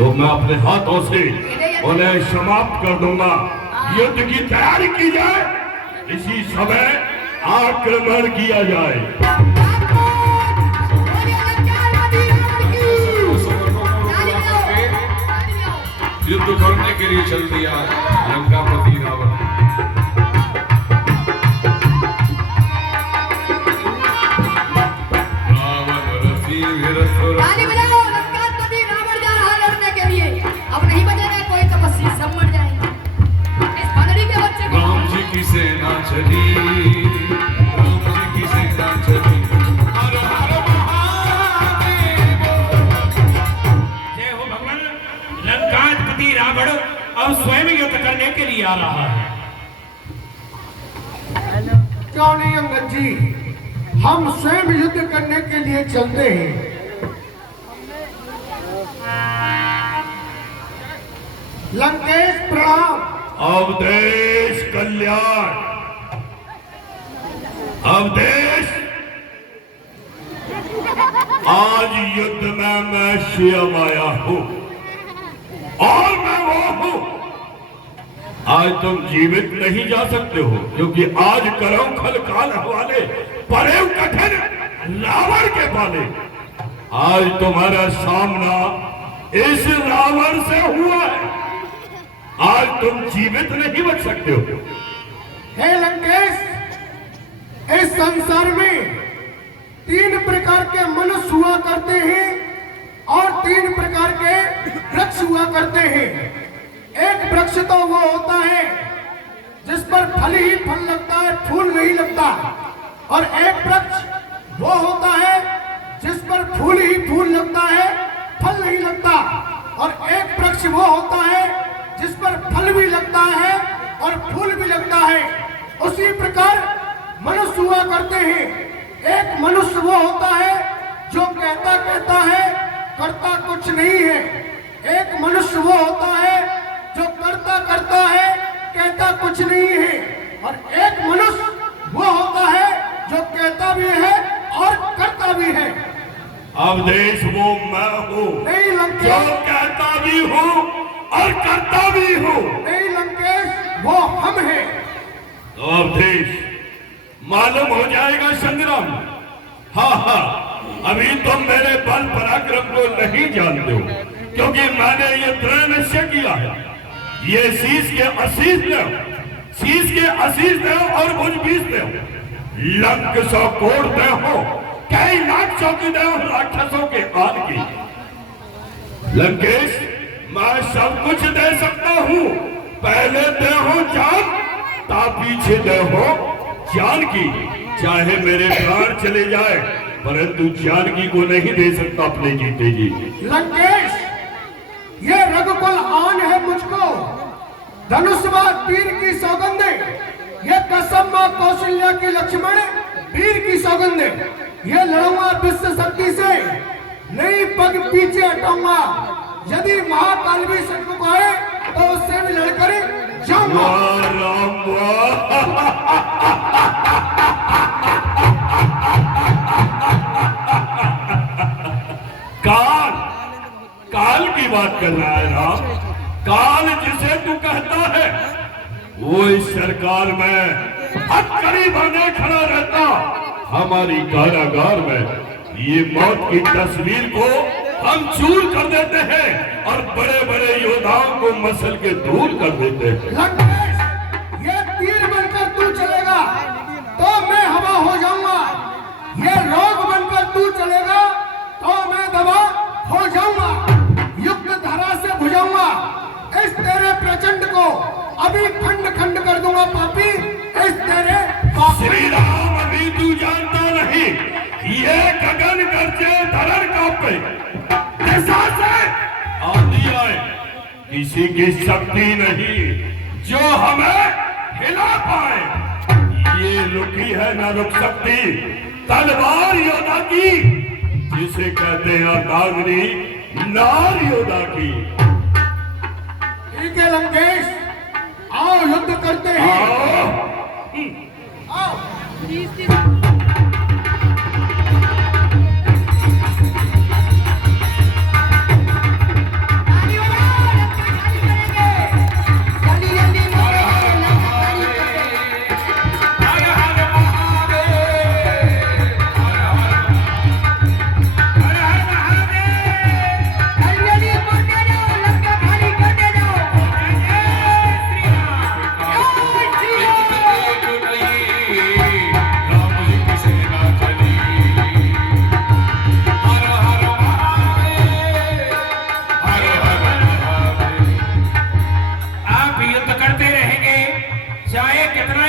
तो मैं अपने हाथों से उन्हें समाप्त कर दूंगा। युद्ध की तैयारी की जाए, इसी समय आक्रमण किया जाए। युद्ध करने के लिए चल दिया लंकापति रावण। रावण रथी लंकापति रावण जा रहा है लड़ने के लिए। अब नहीं बजेगा कोई तपस्वी, सब मर जाएंगे। इस बंदरी के बच्चे को राम जी की सेना चली, राम जी की सेना चली। हर हर महादेव। जय हो भगवान। लंकापति रावण अब स्वयं युद्ध करने के लिए आ रहा है। क्यों नहीं अंगद जी, हम स्वयं युद्ध करने के लिए चलते हैं। लंकेश प्रणाम। अवधेश कल्याण। अवधेश, आज युद्ध में मैं स्वयं आया हूं और मैं वो हूं। आज तुम जीवित नहीं जा सकते हो, क्योंकि आज करो खल काल हवाले परे कठिन रावण के पाले। आज तुम्हारा सामना इस रावण से हुआ है। आज तुम जीवित नहीं बच सकते हो। हे लंकेश, इस संसार में 3 प्रकार के मनुष्य हुआ करते हैं और 3 प्रकार के वृक्ष हुआ करते हैं। एक वृक्ष तो वो होता है जिस पर फल ही फल लगता है, फूल नहीं लगता। और एक वृक्ष वो होता है जिस पर फूल ही फूल लगता है, फल नहीं लगता। और एक वृक्ष वो होता है जिस पर फल भी लगता है और फूल भी लगता है। उसी प्रकार मनुष्य हुआ करते हैं। एक मनुष्य वो होता है जो कहता है, करता कुछ नहीं है। एक मनुष्य वो होता है जो करता है, कहता कुछ नहीं है। और एक मनुष्य वो होता है जो कहता भी है और करता भी है। अवधेश, वो मैं हूँ नहीं लंकेश, जो कहता भी हूँ और करता भी हूँ। नहीं लंकेश, वो हम हैं। तो अवधेश, मालूम हो जाएगा संग्राम। हाँ, अभी तुम मेरे बल पराक्रम को नहीं जानते हो, क्योंकि मैंने ये दृढ़ निश्चय किया है। ये शीश के आशीष दो, शीश के आशीष दो और भुज बीस दो। लंक 100 कोड़ दे हो, कई लाख चौकी दे हो राक्षसों के आन की। लंकेश, मैं सब कुछ दे सकता हूँ। पहले दे हो जान, ता पीछे दे हो जान की। चाहे मेरे प्राण चले जाए, परंतु जानकी को नहीं दे सकता अपने जीते जी। लंकेश, ये रघुकुल आन है मुझको, धनुष व तीर की सौगंध। ये कसम मां कौशल्या की लक्ष्मण वीर की सौगंध। ये लड़ूंगा विश्व शक्ति से, नहीं पग पीछे हटाऊंगा। यदि महाकाल भी सन्मुख आए तो उससे भी लड़कर जाऊंगा। वाह राम वाह। काल की बात कर रहा है राम। काल जिसे तू कहता है, वो इस सरकार में हथकड़ी बने खड़ा रहता हमारी कारागार में। ये मौत की तस्वीर को हम चूर कर देते हैं और बड़े बड़े योद्धाओं को मसल के दूर कर देते हैं। लंकेश, ये तीर बनकर तू चलेगा तो मैं हवा हो जाऊंगा। ये रोग बनकर तू चलेगा तो मैं दवा हो जाऊंगा। युक्त धारा से भुजाऊंगा इस तेरे प्रचंड को, अभी खंड खंड कर दूंगा पापी इस तेरे श्री राम, अभी तू जानता नहीं, ये गगन गर्जे धरण कांपे, दिशा से आंधी आए, किसी की शक्ति नहीं जो हमें हिला पाए। ये रुकी है न रुक सकती तलवार योद्धा की, जिसे कहते हैं अर्धांगिनी नार योद्धा की। ठीक है लंकेश, आओ युद्ध करते हैं। आओ। ताली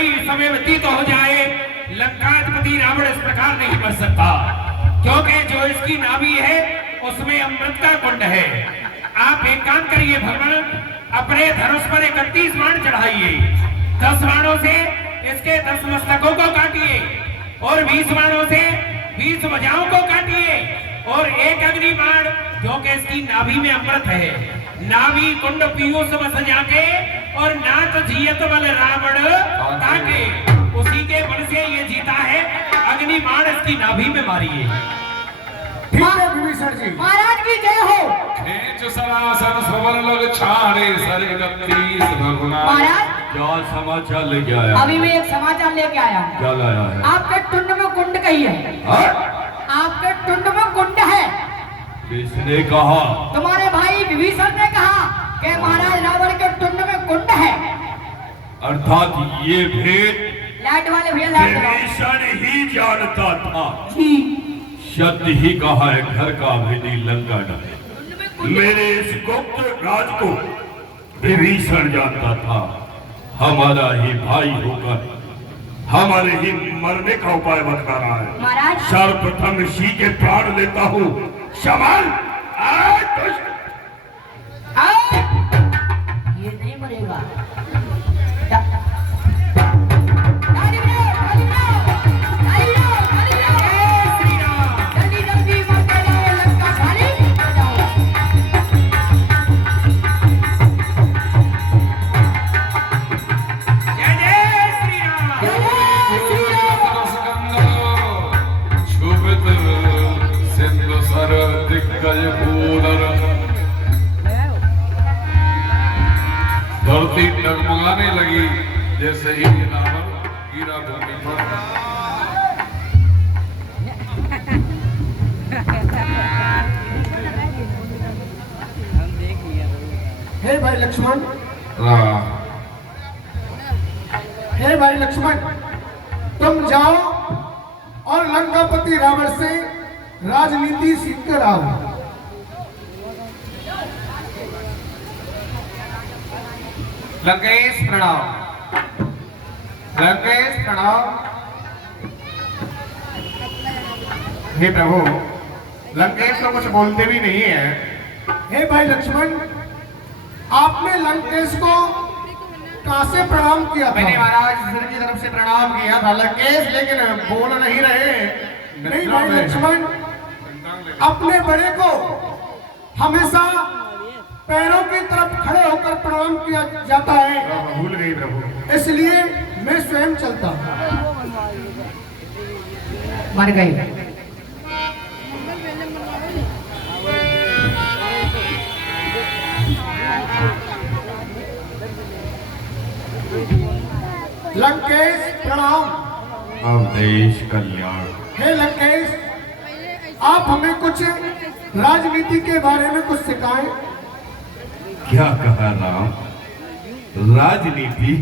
ही समय व्यतीत हो जाए, लंकाधिपति रावण इस प्रकार नहीं बच सकता, क्योंकि जो इसकी नाभि है उसमें अमृत का कुंड है। आप एक काम करिए भगवान, अपने धनुष पर 31 बाण चढ़ाइए, 10 बाणों से इसके 10 मस्तकों को काटिए और 20 बाणों से 20 भुजाओं को काटिए और एक अग्नि बाण जो कि इसकी नाभि में अमृत है, नाभि कुंड पीयूष बस जाके और नाथ जियत बल रावण ताके, उसी के बल से ये जीता है। अग्नि बाण इसकी नाभि में मारिए। ठीक है विभीषण जी। महाराज की जय हो। खेच सरासन स्वर्ण लग छाड़े सर 31 भगुना। महाराज क्या समाचार लेके आया? अभी मैं एक समाचार लेके आया हूं। क्या लाया है? आपके टुंड में कुंड कही है, हाँ? आपके टुंड में कुंड है। किसने कहा? तुम्हारे भाई विभीषण ने कहा कि महाराज रावण के टुंड में कुंड है। अर्थात ये भेद लाइट वाले भैया लाइट लगाओ। विभीषण ही जानता था। जी सत्य ही कहा है, घर का भेदी लंका डाले। मेरे इस गुप्त राज को विभीषण जानता था। हमारा ही भाई होकर हमारे ही मरने का उपाय बता रहा है। महाराज सर्वप्रथम इसी के प्राण लेता हूँ। शमल ये नहीं मरेगा। धरती डगमगाने लगी जैसे ही रावण गिरा भूमि पर। हे भाई लक्ष्मण, हे भाई लक्ष्मण, तुम जाओ और लंकापति रावण से राजनीति सीख कर आओ। लंकेश प्रणाम। लंकेश प्रणाम। हे प्रभु, लंकेश तो कुछ बोलते भी नहीं है। हे भाई लक्ष्मण, आपने लंकेश को कहां से प्रणाम किया मैंने था? महाराज सिर की तरफ से प्रणाम किया था लंकेश, लेकिन बोल नहीं रहे। नहीं भाई लक्ष्मण, अपने बड़े को हमेशा पैरों की तरफ खड़े होकर प्रणाम किया जाता है, भूल गई प्रभु। इसलिए मैं स्वयं चलता हूँ। मर गई। लंकेश प्रणाम। अवधेश कल्याण। हे लंकेश, आप हमें कुछ राजनीति के बारे में कुछ सिखाएं। क्या कहा राम? राजनीति?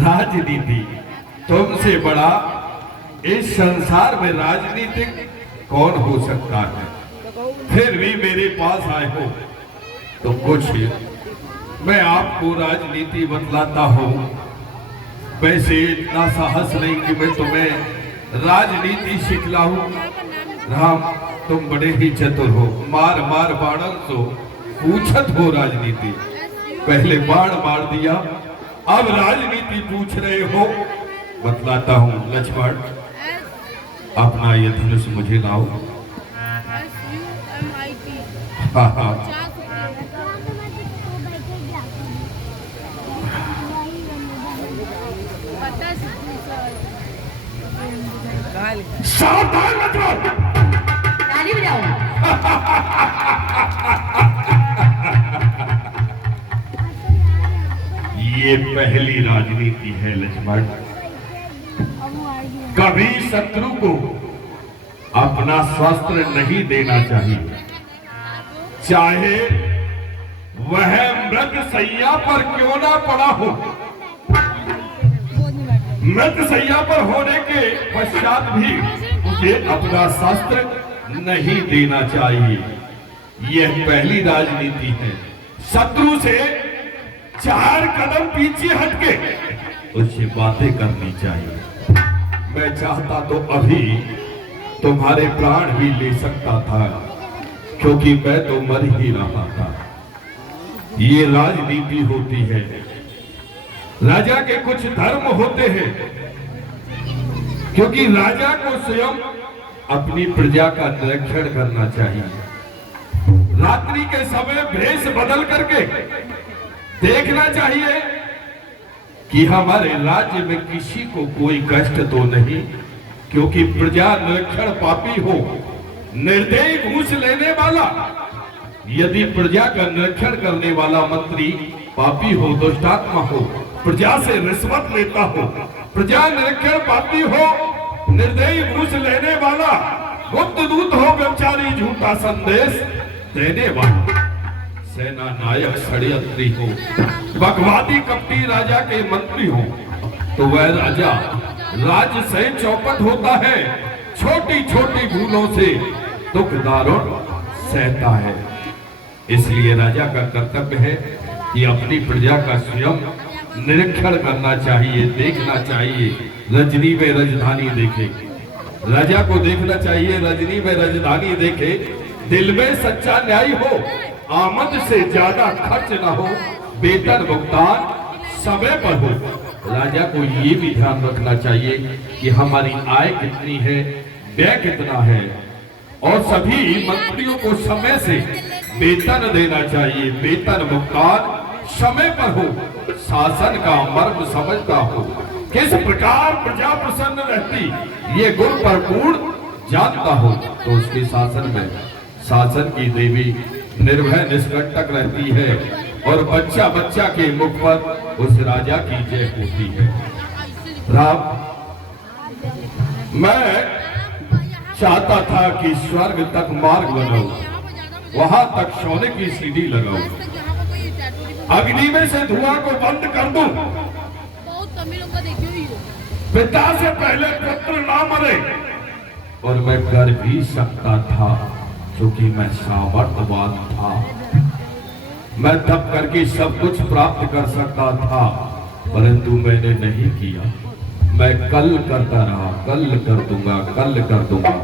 राजनीति तुमसे बड़ा इस संसार में राजनीतिक कौन हो सकता है? फिर भी मेरे पास आए हो तो कुछ मैं आपको राजनीति बतलाता हूँ। वैसे इतना साहस नहीं कि मैं तुम्हें राजनीति सिखलाऊं। राम, तुम बड़े ही चतुर हो, मार मार बाणन सो पूछत हो राजनीति। पहले बाण मार दिया, अब राजनीति पूछ रहे हो। बतलाता हूँ लक्ष्मण, अपना ये धनुष मुझे लाओ। हाँ हाँ, सावधान मत रहो। ताली बजाओ। ये पहली राजनीति है लक्ष्मण। कभी शत्रु को अपना शस्त्र नहीं देना चाहिए, चाहे वह मृत सैया पर क्यों ना पड़ा हो। मृत सैया पर होने के पश्चात भी उसे अपना शस्त्र नहीं देना चाहिए। यह पहली राजनीति है। शत्रु से 4 कदम पीछे हटके उससे बातें करनी चाहिए। मैं चाहता तो अभी तुम्हारे प्राण भी ले सकता था, क्योंकि मैं तो मर ही रहा था। ये राजनीति होती है, राजा के कुछ धर्म होते हैं, क्योंकि राजा को स्वयं अपनी प्रजा का निरीक्षण करना चाहिए। रात्रि के समय भेष बदल करके देखना चाहिए कि हमारे राज्य में किसी को कोई कष्ट तो नहीं, क्योंकि प्रजा निरीक्षण पापी हो, निर्दयी घूस लेने वाला, यदि प्रजा का निरीक्षण करने वाला मंत्री पापी हो, दुष्टात्मा हो, प्रजा से रिश्वत लेता हो, प्रजा निरीक्षण पापी हो, निर्दयी घूस लेने वाला, गुप्त दूत हो, व्यभिचारी, झूठा संदेश देने वाला, सेना नायक षड्यंत्री हो, बकवादी कपटी राजा के मंत्री हो, तो वह राजा राज्य से चौपट होता है, छोटी छोटी भूलों से दुख दारुण सहता है। इसलिए राजा का कर्तव्य है कि अपनी प्रजा का स्वयं निरीक्षण करना चाहिए, देखना चाहिए। रजनी में राजधानी देखे, राजा को देखना चाहिए, रजनी में राजधानी देखे, दिल में सच्चा न्याय हो, आमद से ज्यादा खर्च न हो, वेतन भुगतान समय पर हो। राजा को ये भी ध्यान रखना चाहिए कि हमारी आय कितनी है, व्यय कितना है, और सभी मंत्रियों को समय से वेतन देना चाहिए, वेतन भुगतान समय पर हो, शासन का मर्म समझता हो, किस प्रकार प्रजा प्रसन्न रहती ये गुण भरपूर्ण जानता हो, तो उसके शासन में शासन की देवी निर्भय निष्कंटक रहती है, और बच्चा बच्चा के मुख पर उस राजा की जय होती है। राम, मैं चाहता था कि स्वर्ग तक मार्ग बनाऊं, वहां तक सोने की सीढ़ी लगाऊं, अग्नि में से धुआं को बंद कर दूं, पिता से पहले पुत्र ना मरे, और मैं कर भी सकता था क्योंकि मैं सामर्थ्यवान था। मैं तब करके सब कुछ प्राप्त कर सकता था, परंतु मैंने नहीं किया। मैं कल करता रहा, कल कर दूंगा, कल कर दूंगा।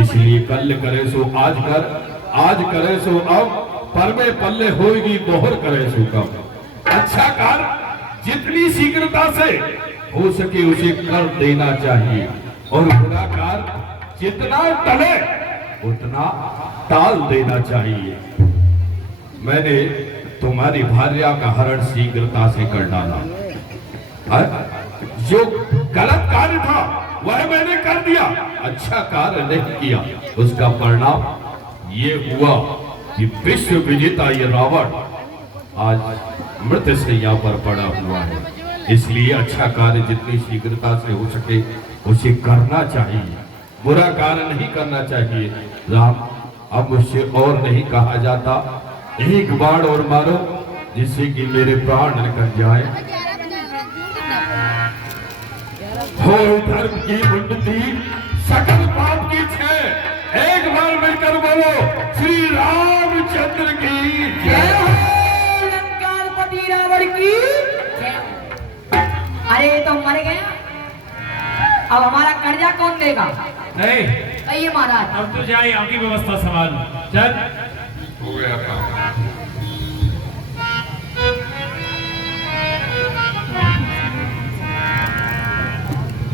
इसलिए कल करे सो आज कर, आज करे सो अब, पर में पल्ले होगी मोहर करे सो कब। अच्छा कार्य जितनी शीघ्रता से हो सके उसे कर देना चाहिए, और बुरा कार्य जितना टले उतना टाल देना चाहिए। मैंने तुम्हारी भार्या का हरण शीघ्रता से कर डाला, जो गलत कार्य था वह मैंने कर दिया, अच्छा कार्य नहीं किया, उसका परिणाम ये हुआ कि विश्व विजेता ये रावण आज मृत शैया पर पड़ा हुआ है। इसलिए अच्छा कार्य जितनी शीघ्रता से हो सके उसे करना चाहिए, बुरा कार्य नहीं करना चाहिए। राम, अब मुझसे और नहीं कहा जाता, एक बाण और मारो जिससे कि मेरे प्राण निकल जाए। हो धर्म की उन्नति, सकल पाप की क्षय। एक बार मिलकर बोलो श्री रामचंद्र की जय हो। लंकापति रावण की जय। अरे तो मर गया, अब हमारा कर्जा कौन देगा? नहीं, कहिए महाराज। अब तो जाए, आपकी व्यवस्था संभाल। चल, हो गया काम।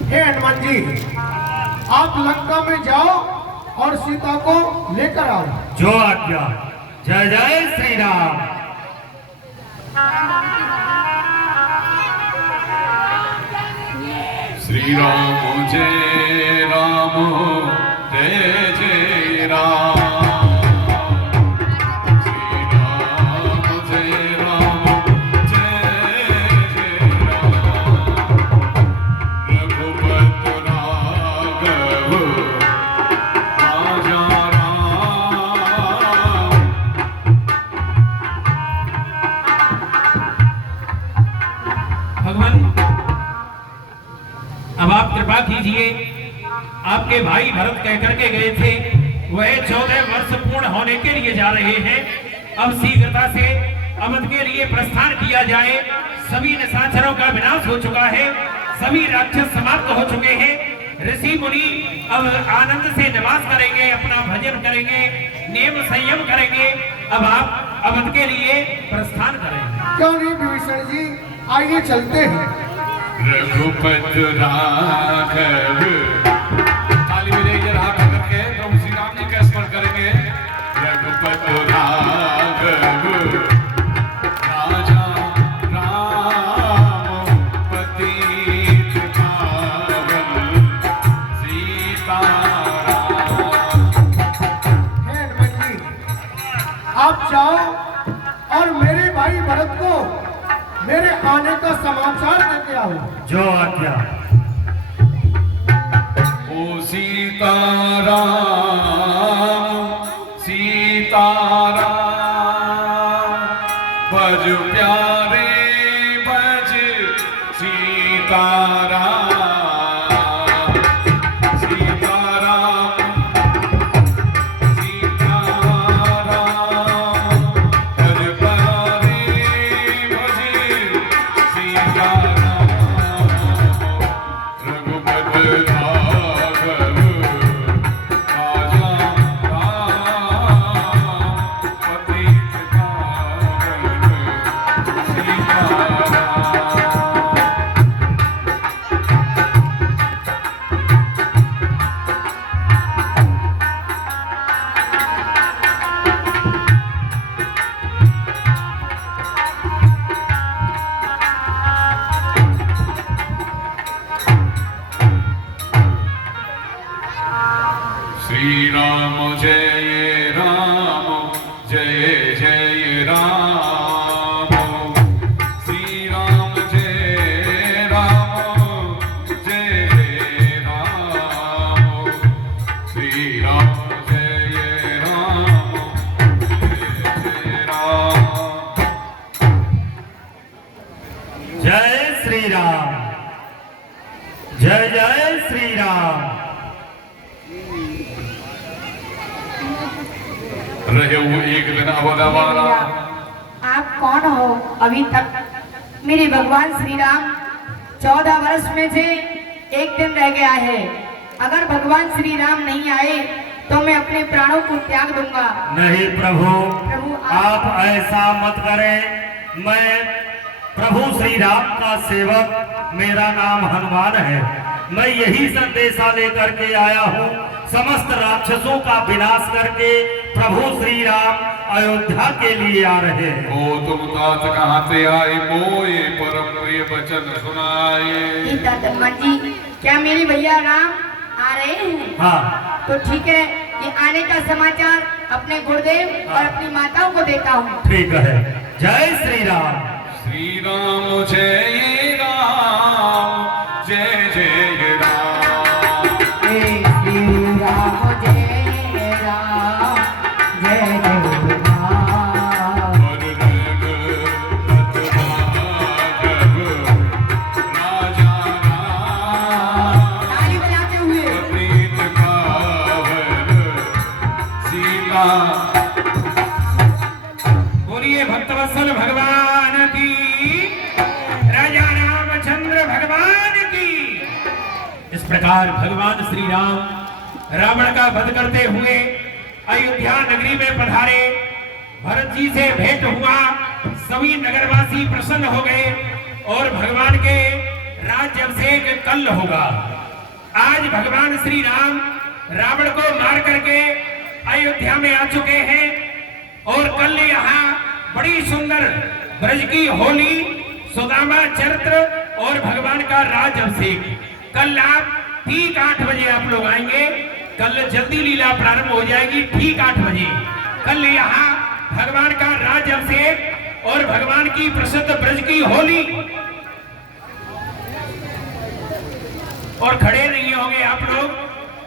हे हनुमान जी, आप लंका में जाओ और सीता को लेकर आओ। जो आज्ञा। जय जय श्री राम। श्री राम जय राम, जय जय राम। श्री राम जय राम, जय जय राम। रघुपति राघव राजा राम। भगवान अब आप कृपा कीजिए, आपके भाई भरत कह करके गए थे वह 14 वर्ष पूर्ण होने के लिए जा रहे हैं। अब शीघ्रता से अवध के लिए प्रस्थान किया जाए। सभी निशाचरों का विनाश हो चुका है, सभी राक्षस समाप्त हो चुके हैं। ऋषि मुनि अब आनंद से निवास करेंगे, अपना भजन करेंगे, नियम संयम करेंगे। अब आप अवध के लिए प्रस्थान करेंगे। क्यों नहीं विभीषण जी, आइए चलते हैं। रघुपति राघव, ताली बजाइए राग करके प्रभु श्री राम जी का स्मरण करेंगे। रघुपति राघव राजा राम पतित पावन सीताराम। हे हनुमान जी, आप जाओ और मेरे भाई भरत को मेरे आने का समाचार देते आओ। जो आज्ञा। ओ सीताराम सीताराम, भज प्यारे भज सीताराम सीताराम सीताराम, भज प्यारे भज सीताराम। रघुपति राघव राजा राम पतित पावन सीताराम। श्री राम जय राम जय जय राम। श्री राम जय राम जय जय राम। श्री राम जय राम जय जय राम। जय श्री राम, जय जय श्री राम। रहे वो एक दिन अवधवारा। आप कौन हो? अभी तक मेरे भगवान श्री राम 14 वर्ष में से एक दिन रह गया है। अगर भगवान श्री राम नहीं आए तो मैं अपने प्राणों को त्याग दूंगा। नहीं प्रभु, प्रभु, आप ऐसा मत करें। मैं प्रभु श्री राम का सेवक, मेरा नाम हनुमान है। मैं यही संदेशा लेकर के आया हूँ, समस्त राक्षसों का विनाश करके प्रभु श्री राम अयोध्या के लिए आ रहे हैं। ओ तुम तात कहाँ से आए, मोए परम प्रिय वचन सुनाए। गीता हनुमान जी, क्या मेरे भैया राम आ रहे हैं? हाँ, तो ठीक है, ये आने का समाचार अपने गुरुदेव और अपनी माताओं को देता हूँ। ठीक है। जय श्री राम। श्री राम जय राम जय जय राम। श्री राम जय राम जय जय राम। और रघुपति राघव राजा राम ताली बजाते हुए पतित पावन सीता। बोलिए भक्तवत्सल भगवान की, राजा रामचंद्र भगवान की। इस प्रकार भगवान श्री राम रावण का वध करते हुए अयोध्या नगरी में पधारे। भरत जी से भेंट हुआ, सभी नगरवासी प्रसन्न हो गए और भगवान के राज्याभिषेक कल होगा। आज भगवान श्री राम रावण को मार करके अयोध्या में आ चुके हैं और कल यहाँ बड़ी सुंदर ब्रज की होली, सुदामा चरित्र और भगवान का राज्याभिषेक। कल आप ठीक 8 बजे आप लोग आएंगे। कल जल्दी लीला प्रारंभ हो जाएगी ठीक 8 बजे। कल यहाँ भगवान का राज्याभिषेक और भगवान की प्रसिद्ध ब्रज की होली। और खड़े नहीं होंगे आप लोग,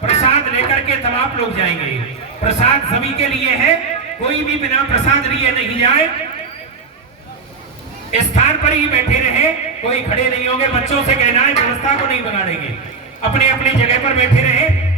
प्रसाद लेकर के तब आप लोग जाएंगे। प्रसाद सभी के लिए है, कोई भी बिना प्रसाद लिए नहीं जाए। स्थान पर ही बैठे रहे, कोई खड़े नहीं होंगे। बच्चों से कहना है व्यवस्था को नहीं बिगाड़ेंगे, अपने अपनी जगह पर बैठे रहे।